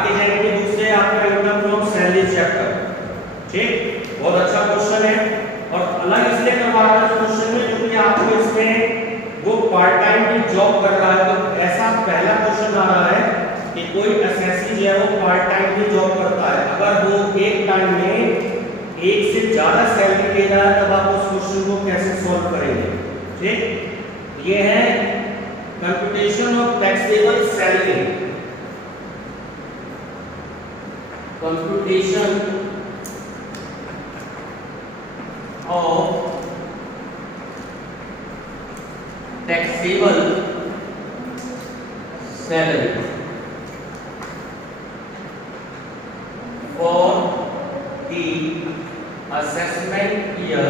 Architect की book से आपका इनकम फ्रॉम सैलरी चैप्टर। ठीक, बहुत अच्छा क्वेश्चन है और अलग इसलिए करवा रहा है क्वेश्चन में क्योंकि आपको इसमें वो पार्ट टाइम की जॉब कर रहा है। तो ऐसा पहला क्वेश्चन आ रहा है कि कोई एसएससी जो है वो पार्ट टाइम की जॉब करता है, अगर वो एक टाइम में एक से ज्यादा सैलरी ले रहा है तब आप उस क्वेश्चन को कैसे सॉल्व करेंगे। ठीक, ये है computation of taxable salary, computation of taxable salary for the assessment year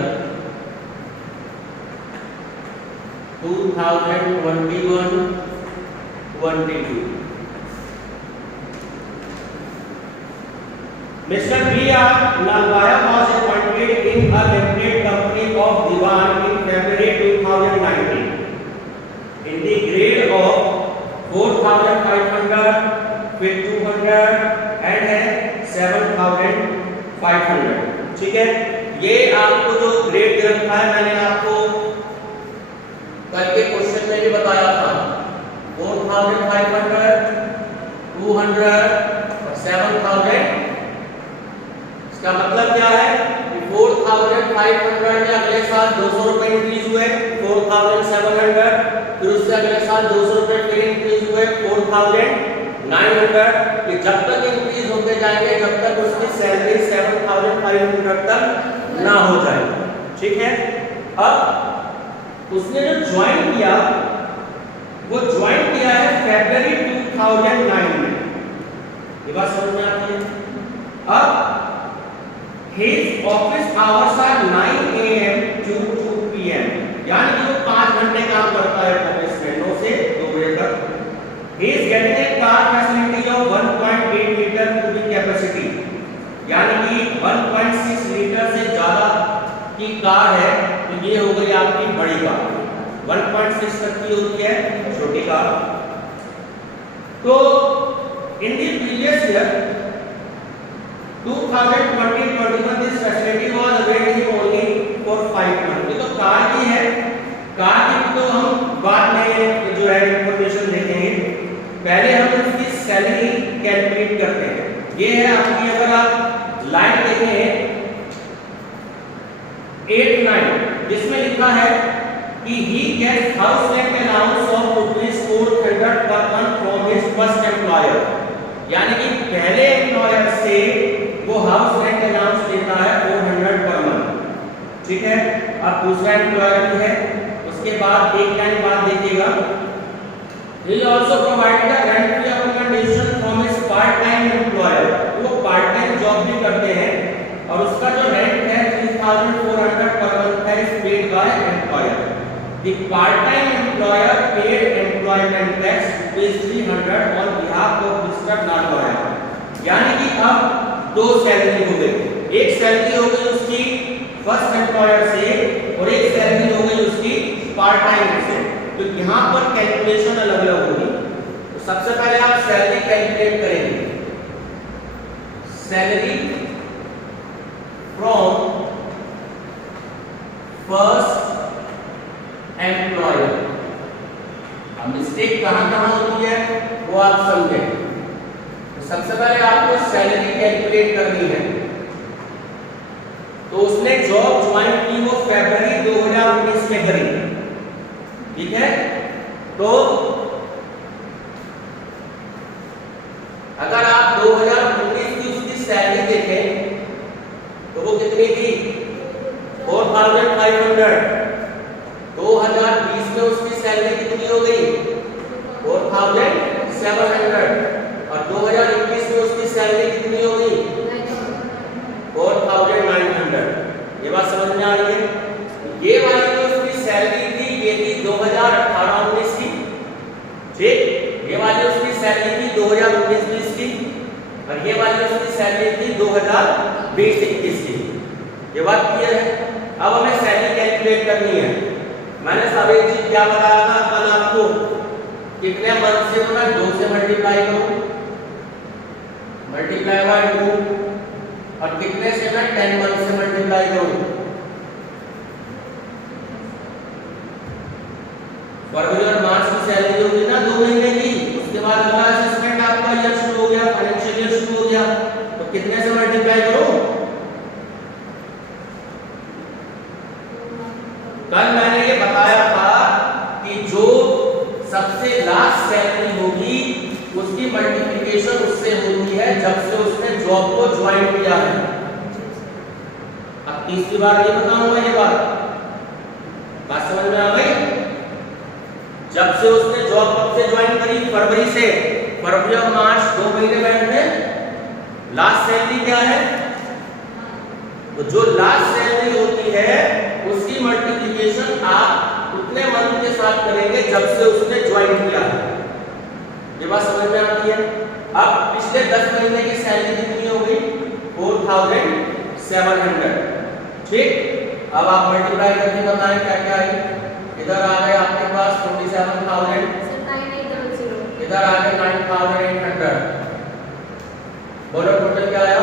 2021-22. Mr. B.R. Nalwaya was appointed in a limited company of Diwan in February 2019 in the grade of 4,500, फिर 200 and 7,500। ठीक है, ये आपको जो ग्रेड दे रखा है मैंने आपको कल के क्वेश्चन में भी बताया था, 4,500, 200 और 7,000। इसका मतलब क्या है कि 4,500 में अगले साल 200 रुपए इंक्रीज हुए, 4,700, फिर उससे अगले साल 200 रुपए फिर इंक्रीज हुए, 4,900। कि जब तक इंक्रीज होते जाएंगे जब तक उसकी सैलरी 7,500 तक ना हो जाए। ठीक है, अब उसने जो ज्वाइन किया वो ज्वाइन किया है फरवरी 2009 में। ये बात समझ में आती है। अब his office hours are 9 AM to 2 PM, यानी कि वो 5 घंटे काम करता है ऑफिस में 9 से 2 बजे तक। He is getting a car facility of 1.8 litre cubic capacity, यानी कि 1.6 लीटर से ज्यादा की कार है तो ये हो गई आपकी बड़ी कार, 1.6 तक की होती है छोटी कार। तो in the previous year 2020-21 this facility was available only for 5 month. तो कार की है, कार की तो हम बाद में जो है इंफॉर्मेशन देखेंगे, पहले हम इसकी सैलरी कैलकुलेट करते हैं। ये है आपकी, अगर आप लाइन देखें 8-9 जिसमें लिखा है कि he gets house rent allowance of ₹400 per month from his first employer, यानी कि पहले एम्प्लॉयर से वो हाउस रेंट अलाउंस लेता है 400 पर मंथ। ठीक है, अब दूसरा एम्प्लॉयर भी है, उसके बाद एक लाइन बाद देखिएगा he also provided a rent free accommodation from his part time employer, वो पार्ट टाइम जॉब भी करते हैं और उसका जो रेंट है 3,400 पर मंथ है, is paid by employer. The part-time employer paid employment tax ₹300 on behalf of Mr. Nalwaya, यानी कि अब दो सैलरी हो गई, एक सैलरी हो गई उसकी फर्स्ट एम्प्लॉयर से और एक सैलरी हो गई उसकी पार्ट टाइम से। तो यहाँ पर कैलकुलेशन अलग अलग होगी। तो सबसे पहले आप सैलरी कैलकुलेट करेंगे, सैलरी फ्रॉम फर्स्ट एम्प्लॉयर। अब मिस्टेक कहां होती है वो आप समझें। तो सबसे पहले आपको सैलरी कैलकुलेट करनी है। तो उसने जॉब ज्वाइन की वो फरवरी 2019 में करी। ठीक है, तो अगर आप 2019 की उसकी सैलरी देखें तो वो कितनी थी 4,500। 2020 में उसकी सैलरी कितनी हो गई 4,700 और 2021 में उसकी सैलरी कितनी हो गई 4,900। ये बात समझ में आ रही है। ये वाली जो उसकी सैलरी थी ये थी 2018-19 की। ठीक, ये वाली उसकी सैलरी थी 2019-20 की और ये वाली उसकी सैलरी थी 2020-21 की। ये बात क्लियर है। अब हमें सैलरी कैलकुलेट करनी है। मैंने सभी चीज क्या बताया था कल आपको, कितने मंथ से तो मैं 2 से मल्टीप्लाई करूं। मल्टीप्लाई बाय 2, और कितने से मैं 10 मंथ से मल्टीप्लाई करूं? फरवरी और मार्च की सैलरी होगी ना 2 महीने की, उसके बाद अगला असेसमेंट आपका ईयर शुरू हो गया, फाइनेंशियल ईयर शुरू हो गया, तो कितने से मल्टीप्लाई करूं? कल मैंने ये बताया था कि जो सबसे लास्ट सैलरी होगी उसकी मल्टीप्लिकेशन उससे होती है जब से उसने जॉब को ज्वाइन किया है। अब तीसरी बार ये बताऊंगा, ये बात समझ में आ गई? जब से उसने जॉब कब से ज्वाइन करी? फरवरी से। फरवरी और मार्च 2 महीने बैठने, लास्ट सैलरी क्या है? तो जो लास्ट सैलरी होती है उसकी मल्टीप्लिकेशन आप उतने मंथ के साथ करेंगे जब से उसने ज्वाइन किया है। ये बात समझ में आती है? अब पिछले 10 महीने की सैलरी कितनी हो गई? 4700। ठीक, अब आप मल्टीप्लाई करके बताएं क्या क्या है। इधर आ गए आपके पास 47,000, इधर आ गए 9,800। बोलो टोटल क्या आया?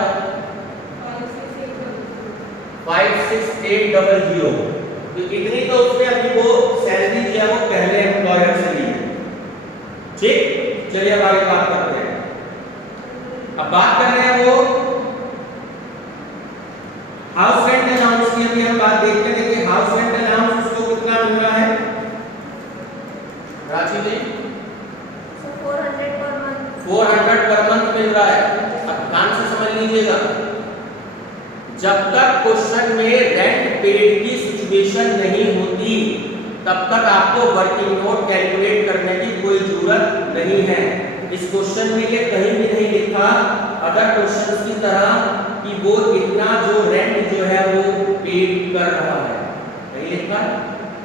56,800। तो इतनी तो उसने अभी वो सैलरी जो है वो पहले एम्प्लॉयर से ली है। ठीक, चलिए अब आगे बात करते हैं। अब बात कर रहे हैं वो हाउस रेंट अलाउंस की। अभी हम बात देखते हैं कि हाउस रेंट अलाउंस उसको कितना मिल रहा है राशि जी? 400 पर मंथ। 400 पर मंथ मिल रहा है। अब ध्यान से समझ लीजिएगा, जब तक क्वेश्चन में रेंट पेड की सिचुएशन नहीं होती तब तक आपको वर्किंग नोट कैलकुलेट करने की कोई जरूरत नहीं है। इस क्वेश्चन में ये कहीं भी नहीं लिखा अदर क्वेश्चंस की तरह कि वो इतना जो रेंट जो है वो पेड कर रहा है। कहीं लिखा?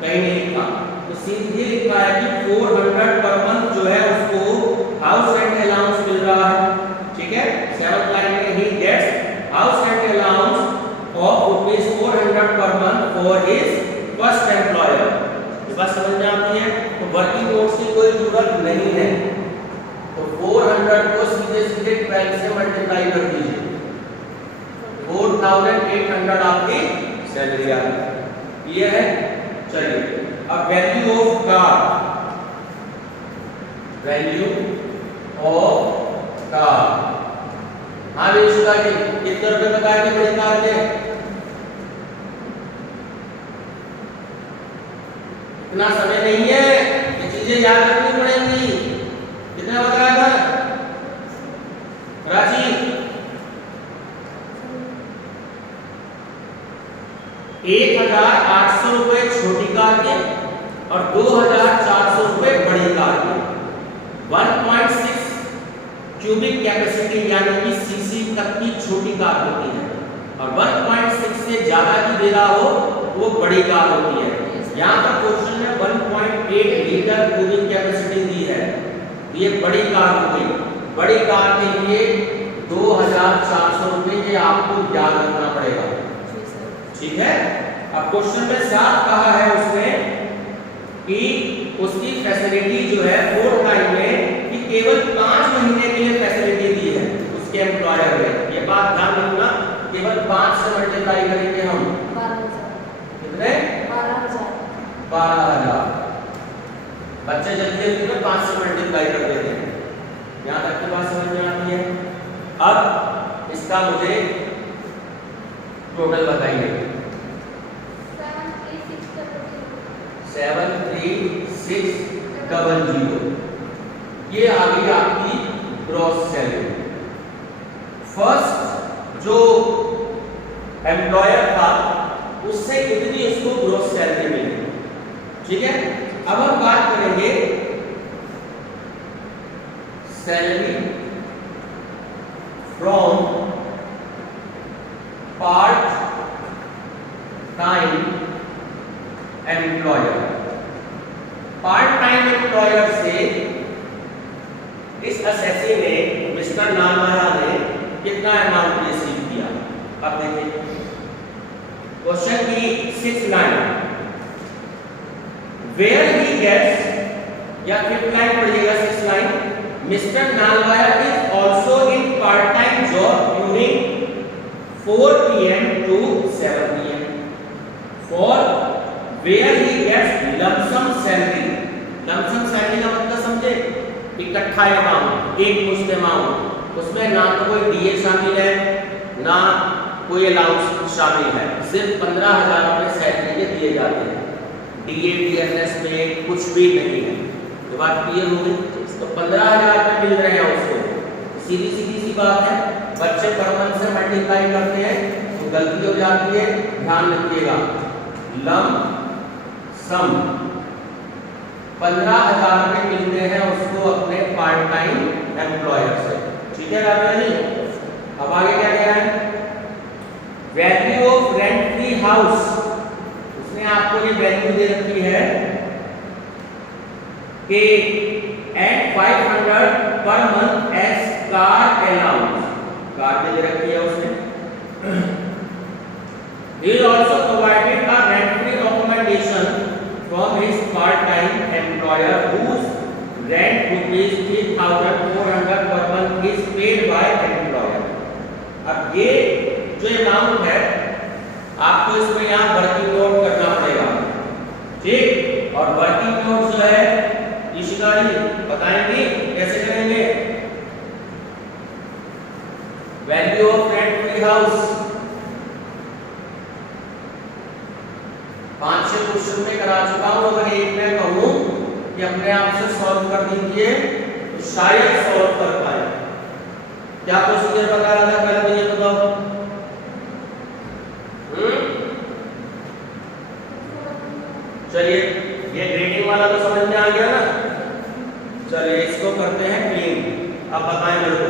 कहीं नहीं लिखा। तो सीधे लिखा है कि 400 पर मंथ जो है उसको हाउस रेंट अलाउंस मिल रहा है। ठीक है, 7th लाइन में ही gets house rent allowance of ₹400 per month for his first employer. ये बात समझ में आती है? तो वर्किंग नोट्स की कोई जरूरत नहीं है। तो 400 को सीधे सीधे 12 से मल्टीप्लाई कर दीजिए, 4,800 आपकी सैलरी आ गई। ये है। चलिए अब value of car, value of car. हाँ विशुदा जी, कितने रुपए बताए थे बड़ी कार के? इतना समय नहीं है, ये चीजें याद रखनी पड़ेंगी। कितना बताया था राजी? 1,800 रुपए छोटी कार के और 2,400 रुपए बड़ी कार के। 1.6 क्यूबिक कैपेसिटी यानी कि सीसी तक की छोटी कार होती है और 1.6 से ज्यादा की दे रहा हो वो बड़ी कार होती है। यहाँ पर क्वेश्चन में 1.8 लीटर क्यूबिक कैपेसिटी दी है, ये बड़ी कार हो गई। बड़ी कार के लिए 2,400 रुपए ये आपको याद रखना पड़ेगा। ठीक है। अब क्वेश्चन में साफ कहा है उसने कि उसकी फैसिलिटी जो है 4 टाइम में कि केवल 5 महीने के लिए फैसिलिटी दी है उसके एम्प्लॉयर ने। ये बात ध्यान रखना, केवल 5 से मल्टीप्लाई करेंगे हम। 12,000। कितने? 12,000। 12,000। बच्चे जल्दी जल्दी में 5 से मल्टीप्लाई कर देते हैं। यहाँ तक की बात समझ में आती है? अब इसका मुझे टोटल बताइए। 73600। ये आ गई आपकी ग्रॉस सैलरी। फर्स्ट जो एम्प्लॉयर था उससे कितनी उसको ग्रॉस सैलरी मिली। ठीक है, अब हम बात करेंगे salary from part time employer. Part time employer से इस असेसी ने मिस्टर नालमाया ने कितना अमाउंट रिसीव किया। अब देखिए क्वेश्चन की 6th line, where he gets, या 5th लाइन पढ़िएगा 6th line, mister Nalmaya is also in part time job during 4 p.m. to 7 p.m. for where he gets lump sum salary. lump sum salary का मतलब समझे, इकट्ठा amount, एक मुश्त amount, उसमें ना तो कोई डीए शामिल है ना कोई अलाउंस शामिल है, सिर्फ 15,000 रुपए सैलरी के दिए जाते हैं, डीए डीएनएस में कुछ भी नहीं है। तो बात क्लियर हो गई। तो 15,000 रुपए मिल रहे हैं उसको, सीधी सीधी सी बात है। बच्चे पर मंथ से मल्टीप्लाई करते हैं तो गलती हो जाती है, ध्यान रखिएगा। लंप सम 15,000 रुपए मिलते हैं उसको अपने पार्ट टाइम एम्प्लॉयर से। ठीक है राजा जी। अब आगे क्या कह रहा है, value of rent free house, उसने आपको ये वैल्यू दे रखी है कि एट 500 पर month as car allowance, car दे रखी है उसने। He is also provided a rent-free accommodation from his part-time employer whose rent rupees 3,400 per month is paid by employer. अब ये जो अमाउंट है आपको इसमें यहाँ वर्किंग नोट करना पड़ेगा, ठीक। और वर्किंग नोट जो है इशिका जी बताएंगे कैसे करेंगे। Value of rent free house 5-6 question में करा चुका हूं, अगर एक मैं कहूं कि अपने आप से सॉल्व कर दीजिए तो शायद सॉल्व कर पाए। क्या प्रोसीजर बता रहा था पहले मुझे बताओ। चलिए ये ग्रेडिंग वाला तो समझ में आ गया ना, चलिए इसको करते हैं क्लीन। अब बताएं मेरे को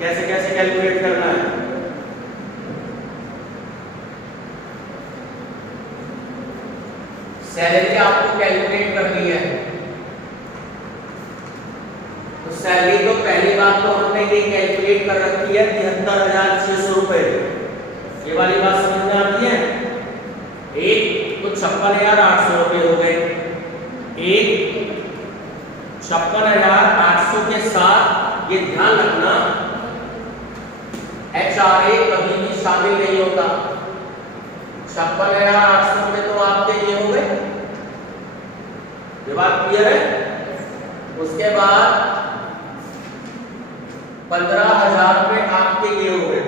कैसे कैसे कैलकुलेट करना है। सैलरी आपको कैलकुलेट करनी है, तो सैलरी तो पहली बात तो हमने ये कैलकुलेट कर रखी है 73,600 रुपए। ये वाली बात समझ में आती है। एक तो 56,800 रुपए हो गए, एक 56,800 के साथ ये ध्यान रखना एचआरए कभी भी शामिल नहीं होता। 56,800 रुपए तो आपके ये हो गए, ये बात क्लियर है। उसके बाद 15,000 रुपए आपके ये हो गए,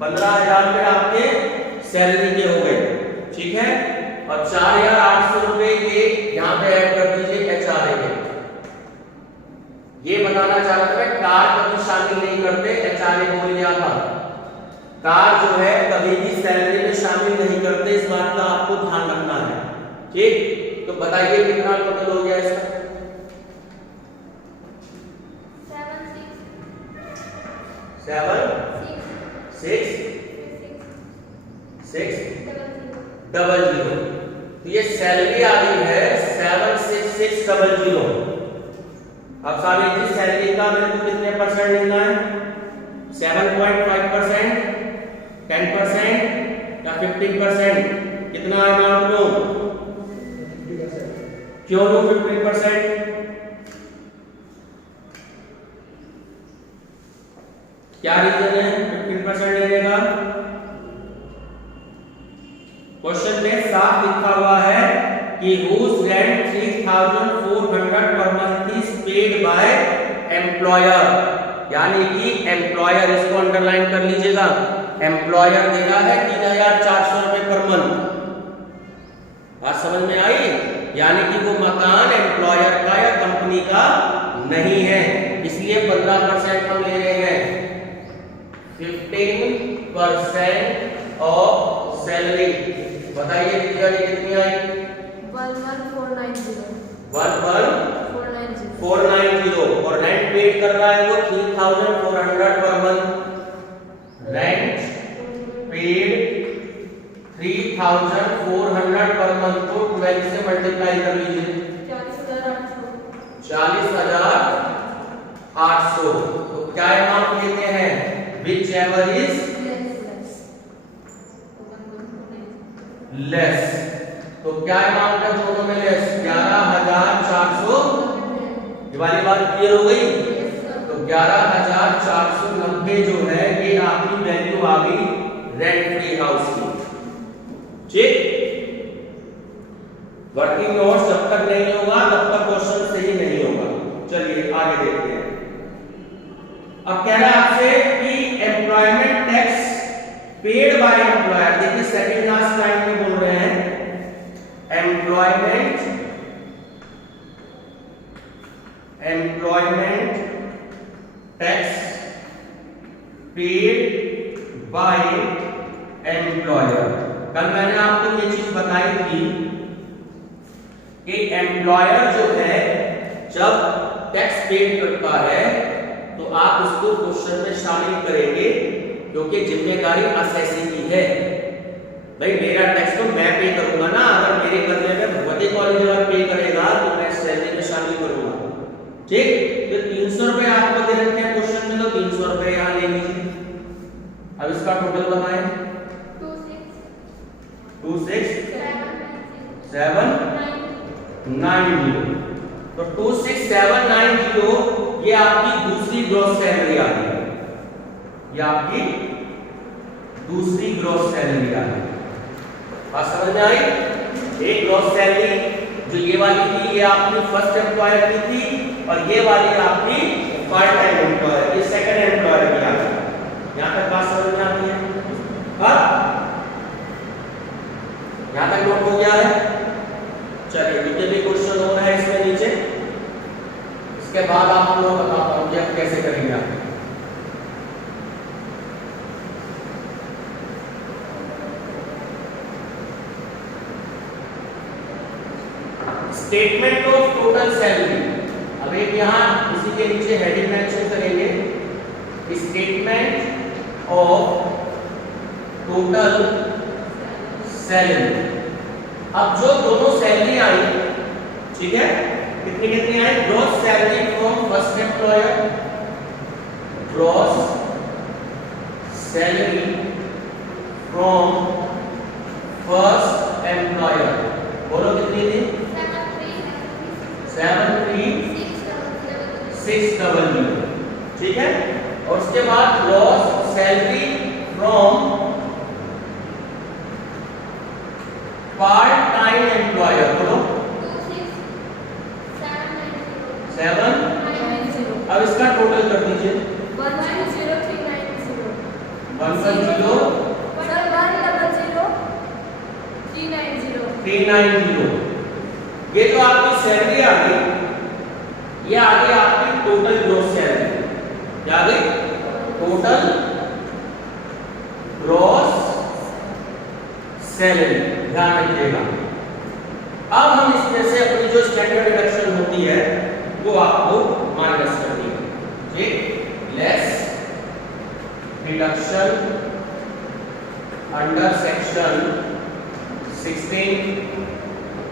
15,000 रुपए आपके सैलरी के हो गए, ठीक है। और 4,800 रुपए ये यहाँ पे ऐड कर दीजिए एचआरए के। ये बताना चाह रहा था मैं, कार कभी शामिल नहीं करते, एचआरए बोल लिया था। कार जो है कभी भी सैलरी में शामिल नहीं करते, इस बात का आपको ध्यान रखना है, ठीक। तो बताइए कितना टोटल हो गया इसका। 7,6,6,000। तो ये सैलरी आ गई है 7,6,6,000। अब साबित जी सैलरी का मेरे को कितने परसेंट लेना है, 7.5%, 10% या 15%, कितना अमाउंट लो, क्यों लो 15%, क्या रीजन है 15% लेने का। क्वेश्चन में साफ लिखा हुआ है कि whose rent 3,400 per month is paid by employer, यानी कि एम्प्लॉयर, इसको अंडरलाइन कर लीजिएगा, एम्प्लॉयर दे रहा है 3,400 रुपए पर मंथ। बात समझ में आई, यानी कि वो मकान एम्प्लॉयर का या कंपनी का नहीं है, इसलिए 15% हम ले रहे हैं। 15% ऑफ सैलरी, बताइए कितनी आई। 11,490। 11,490। और रेंट पेड कर रहा है वो 3,400 per month. Rent paid 3,400 per month को 12 से मल्टीप्लाई कर लीजिए, 40,800। तो क्या अमाउंट लेते हैं, विच एवर इज लेस। तो क्या अमाउंट है दोनों में लेस, 11,400, ये वाली बात क्लियर हो गई? Yes, sir. तो 11,490 जो है ये आपकी वैल्यू आ गई रेंट फ्री हाउस की। ठीक, वर्किंग नोट्स जब तक नहीं होगा तब तक क्वेश्चन सही नहीं होगा। चलिए आगे देखते हैं। अब कह रहा है आपसे कि employment tax paid by employer, देखिए सेकंड लास्ट लाइन में बोल रहे हैं employment tax paid by employer. कल मैंने आपको ये चीज बताई थी कि एम्प्लॉयर जो है जब टैक्स पेड करता है तो आप उसको क्वेश्चन में शामिल करेंगे, क्योंकि जिम्मेदारी असेसी की है। भाई मेरा टैक्स तो मैं पे करूंगा ना, अगर मेरे बदले में भगवती कॉलेज अगर पे करेगा तो मैं सैलरी में शामिल करूंगा। ठीक, तो 300 रुपए आपको दे रखे हैं क्वेश्चन में, तो 300 रुपए यहाँ ले लीजिए। अब इसका टोटल बताएं। 26,790। तो 26,790 ये आपकी दूसरी ग्रॉस सैलरी आ गई, ये आपकी दूसरी ग्रॉस सैलरी आ गई। बात समझ में आई? एक ग्रॉस सैलरी जो ये वाली थी ये आपकी फर्स्ट एम्प्लॉयर की थी, और ये वाली आपकी पार्ट टाइम एम्प्लॉयर, ये सेकंड एम्प्लॉयर की आ गई। यहां तक बात समझ में आती है? हाँ, यहां तक नोट हो गया है? चलिए नीचे भी क्वेश्चन हो रहा है इसमें नीचे, इसके बाद आपको बताता हूं कि आप कैसे करेंगे। आप स्टेटमेंट ऑफ टोटल सैलरी, अब एक यहां उसी के नीचे हेडिंग मेंशन करेंगे स्टेटमेंट ऑफ टोटल सैलरी। अब जो दोनों सैलरी आई, ठीक है, कितनी कितनी आई? Gross salary from first employer, gross salary from first employer, बोलो कितनी थी? 73,600। ठीक है, और उसके बाद gross salary from part time employer, बोलो 790। अब इसका टोटल कर दीजिए। 110,390। 110,390। ये जो आपकी सैलरी आ गई, ये आ गई आपकी टोटल ग्रॉस सैलरी। क्या आ गई? टोटल ग्रॉस सैलरी, ध्यान रखिएगा। अब हम इसमें से अपनी जो स्टैंडर्ड डिडक्शन होती है वो आपको माइनस करनी है। ठीक, लेस डिडक्शन अंडर सेक्शन 16।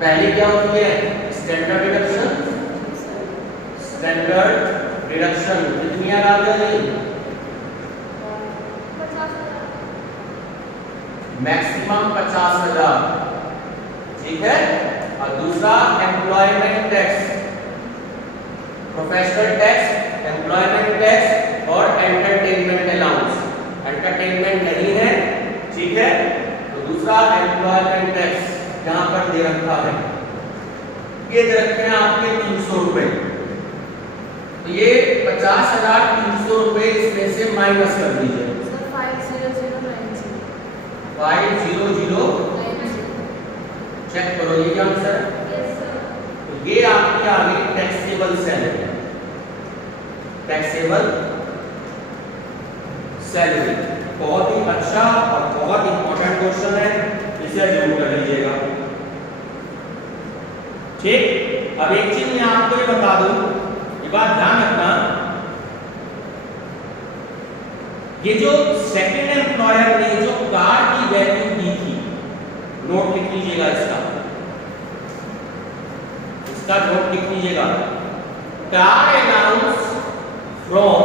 पहली क्या होती है? Standard deduction. स्टैंडर्ड डिडक्शन कितनी आ गई? मैक्सिमम 50,000। ठीक है, और दूसरा employment tax, professional tax, employment tax और एंटरटेनमेंट अलाउंस। एंटरटेनमेंट नहीं है, ठीक है, तो दूसरा एम्प्लॉयमेंट टैक्स यहां पर दे रखा है, ये दे रखे हैं आपके 300 रुपए। तो ये 50,300 रुपए इसमें से माइनस कर दीजिए। 50090 चेक करो ये क्या आंसर है? तो ये आपकी आ गई टैक्सेबल सैलरी। टैक्सेबल सैलरी बहुत ही अच्छा और बहुत इंपॉर्टेंट क्वेश्चन है, इसे जरूर कर लीजिएगा। ठीक, अब एक चीज मैं आपको ये बता दूं, ये बात ध्यान रखना, ये जो सेकंड एम्प्लॉयर ने जो कार की वैल्यू दी थी, नोट लिख लीजिएगा, इसका नोट लिख लीजिएगा। Car allowance from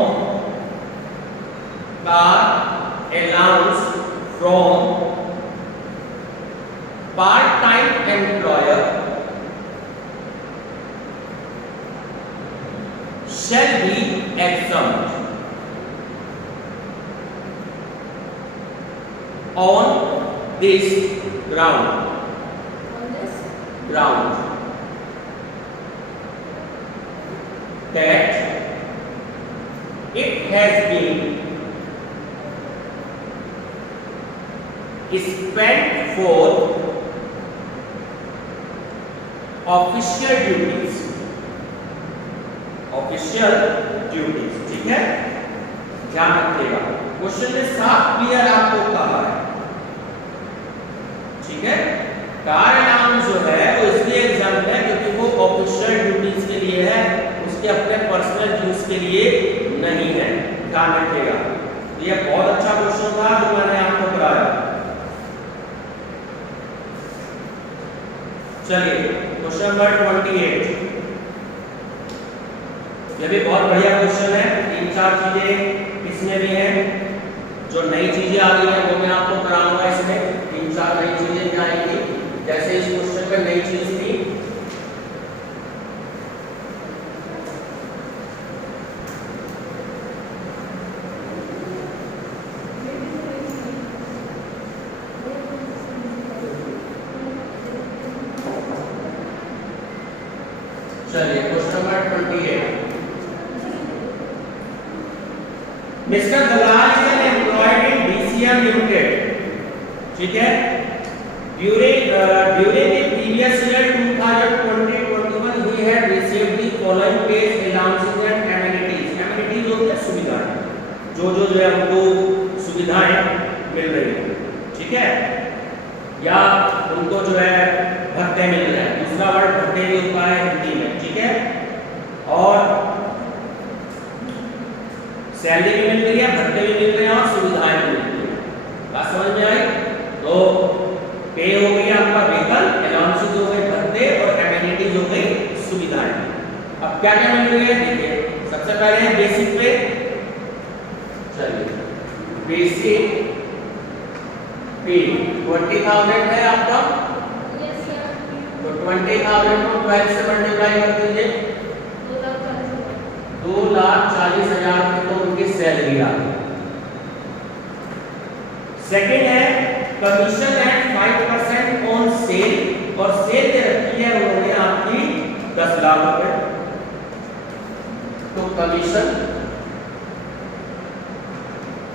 part time employer shall be exempt on this ground that it has been spent for official duties, ठीक है, ध्यान रखिएगा। क्वेश्चन में साफ क्लियर आपको कहा है, ठीक है। कार नाउन जो है वो इसलिए एग्जाम्पल है क्योंकि वो ऑफिशियल ड्यूटीज के लिए है, उसके अपने पर्सनल यूज के लिए नहीं है, ध्यान रखिएगा। ये बहुत अच्छा क्वेश्चन था जो मैंने आपको कराया। चलिए क्वेश्चन नंबर 28, ये भी बहुत बढ़िया क्वेश्चन है। 3-4 चीजें इसमें भी हैं, जो नई चीजें आ गई हैं वो मैं आपको कराऊंगा। इसमें 3-4 नई चीजें क्या आएंगी, जैसे इस क्वेश्चन में नई चीज थी चलिए question number 28, mister Dalal is an employed in DCM limited, ठीक है। During the previous year 2020-21 he had received the following page allowances and amenities. Amenities होती है सुविधाएं, जो है उनको सुविधाएं मिल रही है, ठीक है, या उनको जो है भत्ते मिल रहे हैं। दूसरा वर्ड भत्ते भी होता है हिंदी में, ठीक है। और सैलरी भी मिल रही है, भत्ते भी मिल रहे हैं और सुविधाएं भी मिल रही है। बात समझ में आई? तो पे हो गई आपका वेतन, अलाउंसेस हो गए भत्ते और एमिनिटीज हो गई सुविधाएं। अब क्या क्या मिल रही है देखिए, सबसे पहले बेसिक पे, चलिए बेसिक पे 20,000 है आपका, तो 20,000 को 12 से मल्टीप्लाई कर दीजिए, 2,40,000 की तो उनकी सैलरी आ गई। सेकंड है कमीशन एट 5% ऑन सेल, और सेल दे रखी है उन्होंने आपकी 10 लाख रुपए, तो कमीशन,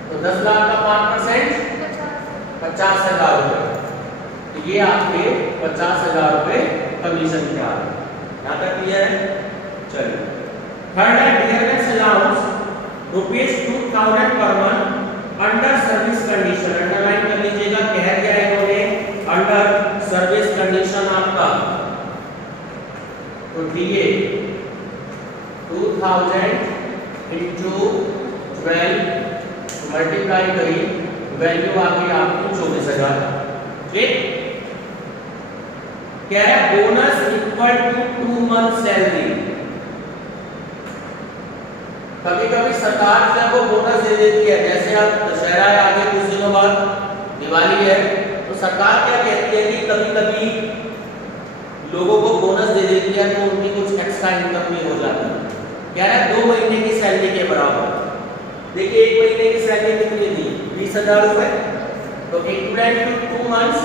तो 10 लाख का 5% 50,000 रुपए, तो ये आपके 50,000 रुपए कमीशन के आ रहे हैं। यहाँ तक क्लियर है? चलिए थर्ड है dearness allowance ₹2,000 per month under service condition. Underline कर लीजिएगा, कह दिया है इन्होंने अंडर सर्विस कंडीशन आपका, तो DA 2,000 into 12 मल्टीप्लाई करी, वैल्यू आ गई आपकी 24,000, ठीक। क्या है bonus equal to 2 month salary. कभी कभी सरकार जो है वो बोनस दे देती है, जैसे अब दशहरा है आगे कुछ दिनों बाद, दिवाली है, तो सरकार क्या कहती है कि कभी कभी लोगों को बोनस दे देती है तो उनकी कुछ एक्स्ट्रा इनकम भी हो जाती है। कह रहा है 2 महीने की सैलरी के बराबर। देखिए 1 महीने की सैलरी कितनी थी, 20,000 रुपए, तो इक्विवेलेंट टू 2 मंथ्स,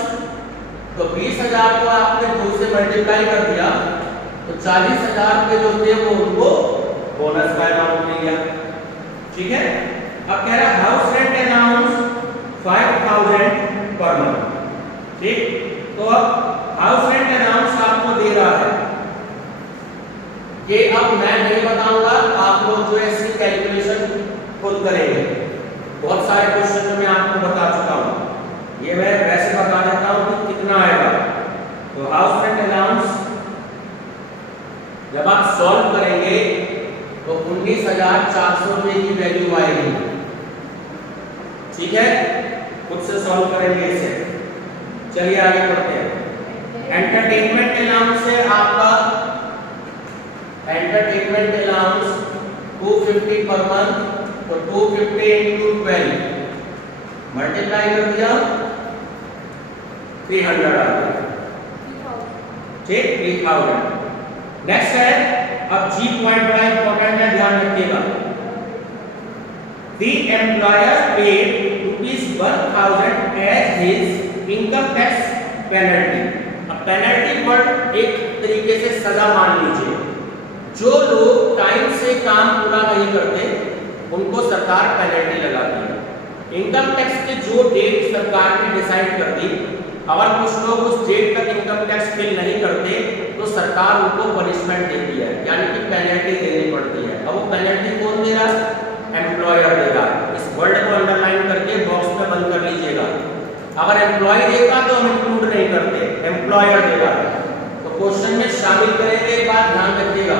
तो 20,000 को आपने 2 से मल्टीप्लाई कर दिया, तो 40,000 रुपए जो थे वो उनको बोनस का अमाउंट मिल गया, ठीक है। अब कह रहा house rent allowance 5,000 per month, ठीक। तो अब हाउस रेंट अलाउंस आपको दे रहा है, ये अब मैं नहीं बताऊंगा, आप लोग जो है इसकी कैलकुलेशन खुद करेंगे। बहुत सारे क्वेश्चन में मैं आपको बता चुका हूं, ये मैं वैसे बता देता हूं कि कितना आएगा। तो हाउस रेंट अलाउंस जब आप सॉल्व करेंगे तो 19,400 रुपए की वैल्यू आएगी, ठीक है। खुद से सॉल्व करेंगे इसे। चलिए आगे बढ़ते हैं। एंटरटेनमेंट अलाउंस है आपका, एंटरटेनमेंट अलाउंस 250 पर मंथ, तो 250 into 12 मल्टीप्लाई कर दिया, 300 आ गया, ठीक, 3,000। नेक्स्ट है, अब जी पॉइंट बड़ा इंपॉर्टेंट है, ध्यान The employer paid ₹1,000 as his income tax penalty. अब पेनल्टी वर्ड एक तरीके से सजा मान लीजिए। जो लोग टाइम से काम पूरा नहीं करते उनको सरकार पेनल्टी लगाती है। इनकम टैक्स के जो डेट सरकार ने डिसाइड कर दी, अगर कुछ लोग उस डेट तक इनकम टैक्स फिल नहीं करते तो सरकार उनको पनिशमेंट देती है, यानी कि पेनल्टी देनी पड़ती है। अब वो पेनल्टी कौन दे रहा है? एम्प्लॉयर देगा। इस वर्ड को अंडरलाइन करके बॉक्स में बंद कर लीजिएगा। अगर एम्प्लॉय देगा तो हम इंक्लूड नहीं करते, एम्प्लॉयर देगा। तो क्वेश्चन में शामिल करेंगे, एक बात ध्यान रखिएगा,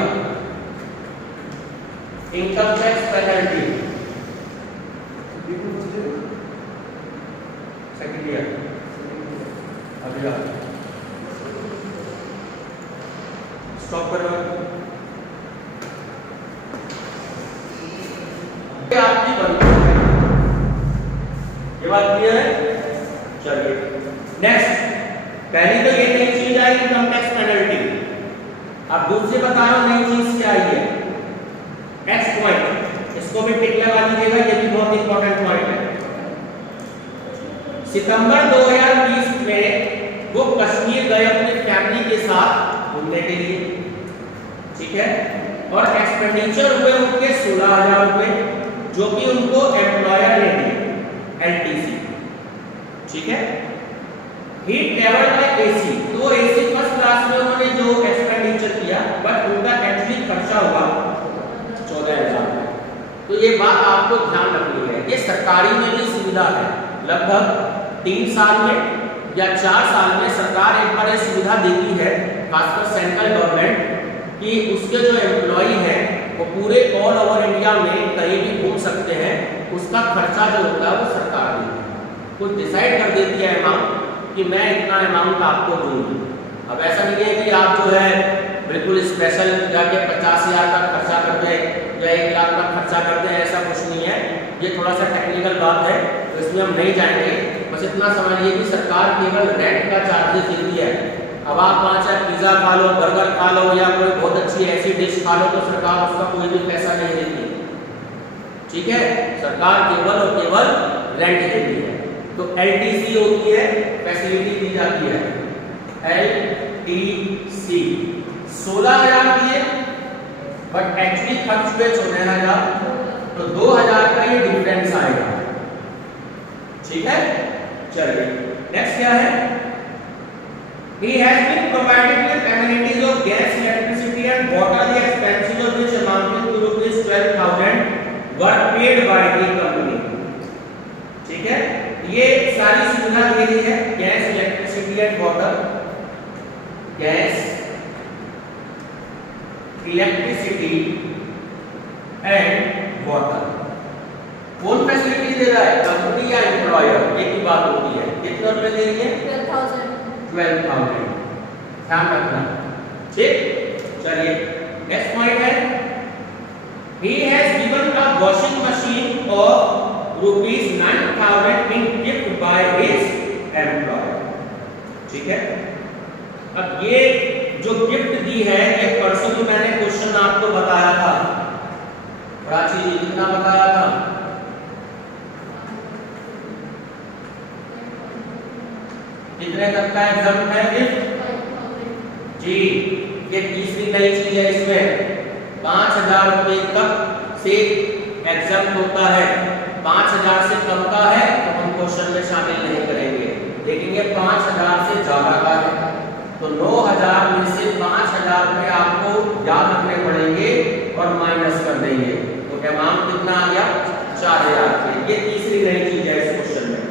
income tax penalty second year. अगला स्टॉप करो। आपकी बनती है, ये बात क्लियर है? चलिए नेक्स्ट, पहली तो ये नई चीज आई इनकम टैक्स पेनल्टी। अब दूसरी बता रहा हूं नई चीज क्या आई है। नेक्स्ट पॉइंट, इसको भी टिक लगा दीजिएगा, ये भी बहुत इंपॉर्टेंट पॉइंट है। सितंबर 2020 में वो कश्मीर गए अपनी फैमिली के साथ घूमने के लिए, ठीक है, और एक्सपेंडिचर हुए उनके 16,000 रुपए, जो कि उनको एम्प्लॉयर ने दिए एलटीसी, ठीक है। ही ट्रैवल्ड बाय एसी, तो एसी फर्स्ट क्लास में उन्होंने जो एक्सपेंडिचर किया, बट उनका एक्चुअली खर्चा हुआ 14,000। तो ये बात आपको ध्यान रखनी है, ये सरकारी में भी सुविधा है। लगभग 3 साल में या 4 साल में सरकार एक बार ये सुविधा देती है, खासकर सेंट्रल गवर्नमेंट, कि उसके जो एम्प्लॉई हैं वो पूरे ऑल ओवर इंडिया में कहीं भी घूम सकते हैं। उसका खर्चा जो होता है वो सरकार देती है, कुछ डिसाइड कर देती है अमाउंट कि मैं इतना अमाउंट आपको दूंगी। अब ऐसा नहीं है कि आप जो है बिल्कुल स्पेशल जाके 50,000 का खर्चा कर दें या 1 लाख का खर्चा कर दें, ऐसा कुछ नहीं है। ये थोड़ा सा टेक्निकल बात है, तो इसमें हम नहीं जाएंगे। बस इतना समझिए कि सरकार केवल रेंट का चार्जेस देती है। अब आप वहाँ चाहे पिज्जा खा लो, बर्गर खा लो या कोई बहुत अच्छी ऐसी डिश खा लो, तो सरकार उसका कोई भी पैसा नहीं देती, ठीक है। सरकार केवल और केवल रेंट देती है। तो एलटीसी होती है, फैसिलिटी दी जाती है, एलटीसी। 16,000 दिए बट एक्चुअली खर्च हुए 14,000, तो 2,000 का ये डिफरेंस आएगा, ठीक है। चलिए नेक्स्ट क्या है। He has been provided with amenities of gas, electricity and water, the expenses of which amounted to ₹12,000 were paid by the company, ठीक है। ये सारी सुविधा दे रही है, gas, electricity and water, gas, electricity and water. कौन फैसिलिटी दे रहा है, कंपनी या एम्प्लॉयर? एक ही बात होती है। कितने रुपए दे रही है? 12,000। ध्यान रखना, ठीक। चलिए नेक्स्ट पॉइंट है, he has given a washing machine of ₹9,000 in gift by his employer, ठीक है। अब ये जो गिफ्ट दी है, ये परसों भी मैंने क्वेश्चन आपको बताया था, प्राची जी, कितना बताया था? कितने तक का एग्जाम है गिफ्ट जी? ये तीसरी नई चीज है इसमें, 5,000 रुपए तक से एग्जाम होता है। 5,000 से कम का है तो हम क्वेश्चन में शामिल नहीं करेंगे, लेकिन ये 5,000 से ज्यादा का है तो 9,000 में से 5,000 रुपए आपको याद रखने पड़ेंगे और माइनस कर देंगे, तो अमाउंट कितना आ गया? 4,000 रुपए। ये तीसरी नई चीज है इस क्वेश्चन में,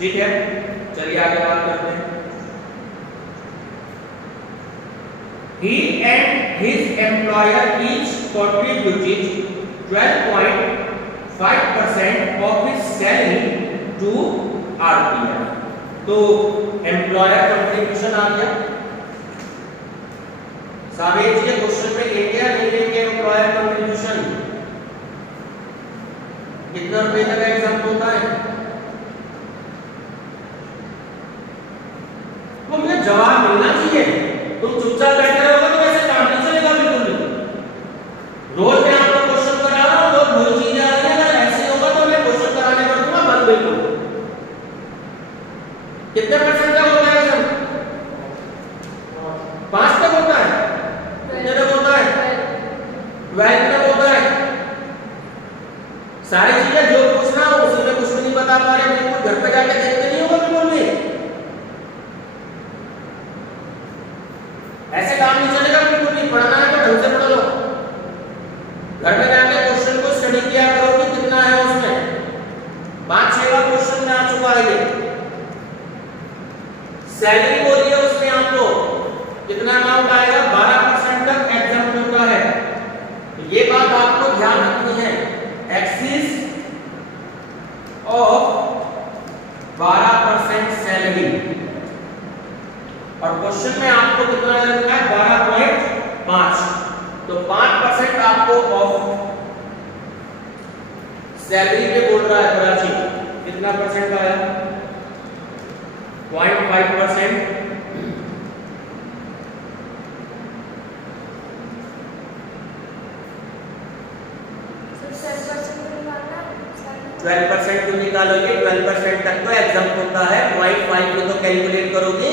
ठीक है। चलिए आगे बात करते हैं। He and his employer each contributed 12.5% of his salary to RPF. तो एम्प्लॉयर कंट्रीब्यूशन आ गया। सावेज के क्वेश्चन में लेंगे या नहीं लेंगे एम्प्लॉयर कंट्रीब्यूशन? कितना रुपए तक एग्जाम होता है? तो मुझे जवाब मिलना चाहिए। तुम चुपचाप बैठे रहोगे तो ऐसे काम नहीं चलेगा बिल्कुल भी। रोज मैं आपको क्वेश्चन करा रहा हूं, रोज वही चीजें आ रही है, अगर ऐसे होगा 12 में होता है। सारी चीजें जो पूछना हो उसी में कुछ भी नहीं बता पा रहे, बिल्कुल घर पे जाके देखते नहीं होगा बिल्कुल भी, ऐसे काम नहीं चलेगा बिल्कुल भी। पढ़ना है तो ढंग से पढ़ लो, घर में जाके क्वेश्चन को स्टडी किया करो कि कितना है उसमें। 5-6 बार क्वेश्चन में आ चुका है ये। सैलरी बोली है उसमें आपको कितना अमाउंट आएगा, 12% तक एग्जाम होता है। ये बात आपको ध्यान रखनी है, एक्सिस ऑफ 12% सैलरी, और क्वेश्चन में आपको कितना रखना है 12.5, तो 5% आपको ऑफ सैलरी पे बोल रहा है कराची। कितना परसेंट आया, 0.5%। सर 7% निकालना है। 12% क्यों निकालोगे, 12% तक तो एग्जाम होता है। 0.5 में तो कैलकुलेट करोगे,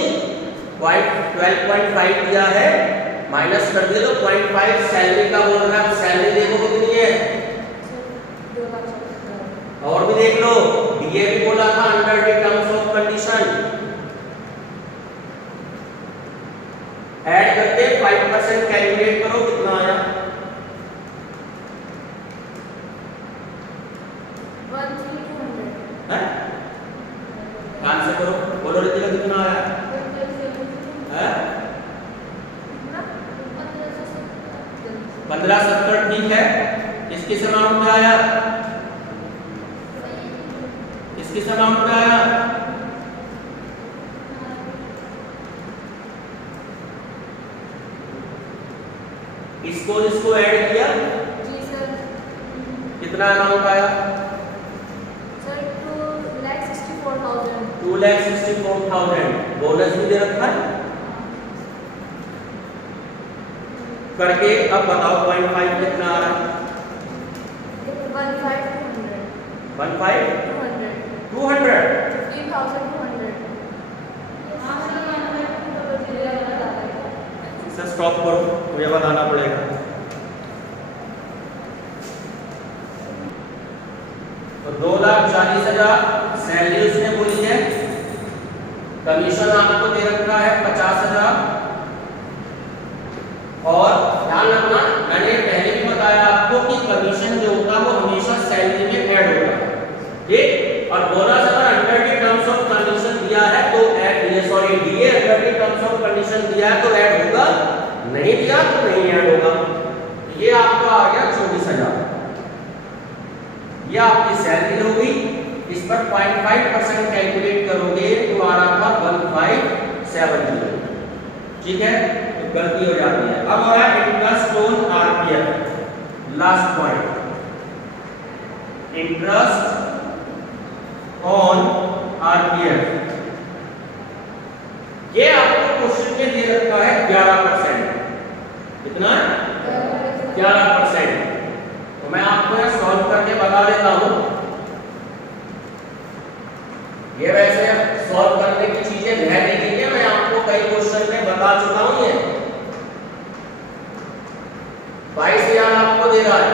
12.5 दिया है माइनस कर दिया तो 0.5 सैलरी का बोल रहा है। सैलरी देखो कितनी है, और भी देख लो, ये भी बोला था under the terms of condition. Add करते 5% कैलकुलेट करो कितना आया, 13,200 है ध्यान से करो, बोलो रितिका कितना आया है, 1570 ठीक है। किस अमाउंट में आया, किस अमाउंट में आया, इसको ऐड किया, जी सर। कितना अमाउंट आया, सर 2,64,000। 2,64,000। बोनस भी दे रखा है करके। अब बताओ 0.5 कितना आ रहा है, 15,200। 200 15,200। सर स्टॉप करो, मुझे बताना पड़ेगा। तो 2,40,000 सैलरी उसने बोली है, कमीशन आपको दे रखा है 50,000, और ध्यान रखना मैंने पहले भी बताया आपको कि कमीशन जो होगा वो हमेशा सैलरी में ऐड होगा, ठीक। और बोनस अगर under the terms of condition दिया है तो add, sorry DA under the terms of condition दिया है तो ऐड होगा, नहीं दिया तो नहीं ऐड होगा। ये आपका आ गया 24,000, ये आपकी सैलरी होगी। इस पर 0.5% कैलकुलेट करोगे तो आ रहा था 1570, ठीक है, तो गलती हो जाती है। अब हो रहा है interest on RPF, last point, interest on RPF. ये आपको क्वेश्चन में दे रखा है 11%, कितना 11%। तो मैं आपको यह सॉल्व करके बता देता हूं। ये वैसे सॉल्व करने की चीजें है नहीं है, मैं आपको कई क्वेश्चन में बता चुका हूं। ये 22,000 आपको दे रहा है,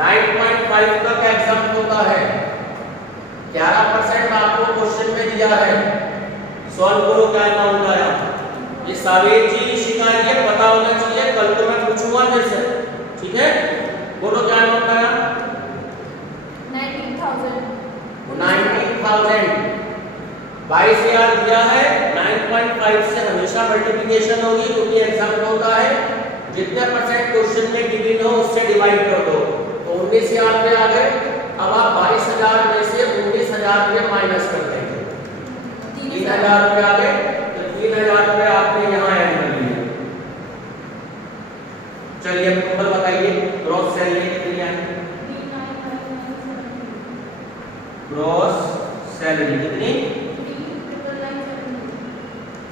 9.5 तक एग्जाम होता है, 11% आपको क्वेश्चन में दिया है। सॉल्व करो, क्या अमाउंट आया। ये सारी चीज शिकारी है, पता होना चाहिए, कल को मैं पूछूंगा फिर से, ठीक है। बोलो क्या अमाउंट आया, 19,000। 19,000। 22,000 दिया है, 9.5 से हमेशा मल्टीप्लिकेशन होगी क्योंकि एग्जाम होता है। जितने परसेंट क्वेश्चन में गिवन हो उससे डिवाइड कर दो, तो 19,000 पे आ गए। अब आप 22,000 में से 19,000 पे माइनस कर देंगे, 3,000 रुपए आ गए, तो 3,000 रुपए आपने यहाँ ऐड कर लिए। चलिए अब नंबर बताइए, ग्रॉस सैलरी कितनी है, ग्रॉस सैलरी कितनी,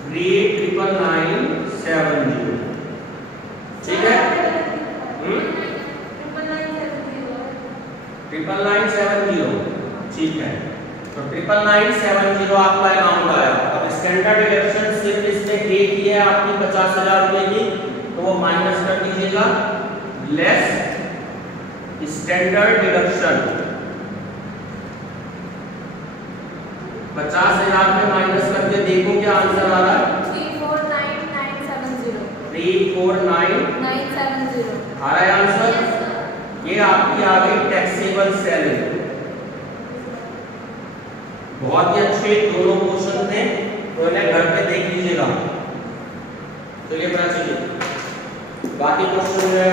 3,9,9,970, ठीक है। 9,9,970, ठीक है। तो 9,9,970 आपका अमाउंट आया। अब स्टैंडर्ड डिडक्शन सिर्फ इसने के की है आपकी 50,000 रुपए की, तो वो माइनस कर दीजिएगा। Less standard deduction. 50,000 में माइनस करके देखो क्या आंसर आ रहा है। 349970 349970 आ रहा है आंसर। ये आपकी आ गई टैक्सेबल सैलरी। बहुत ही अच्छे दोनों क्वेश्चन थे, तो इन्हें घर पे देख लीजिएगा। चलिए बना चलिए बाकी क्वेश्चन जो है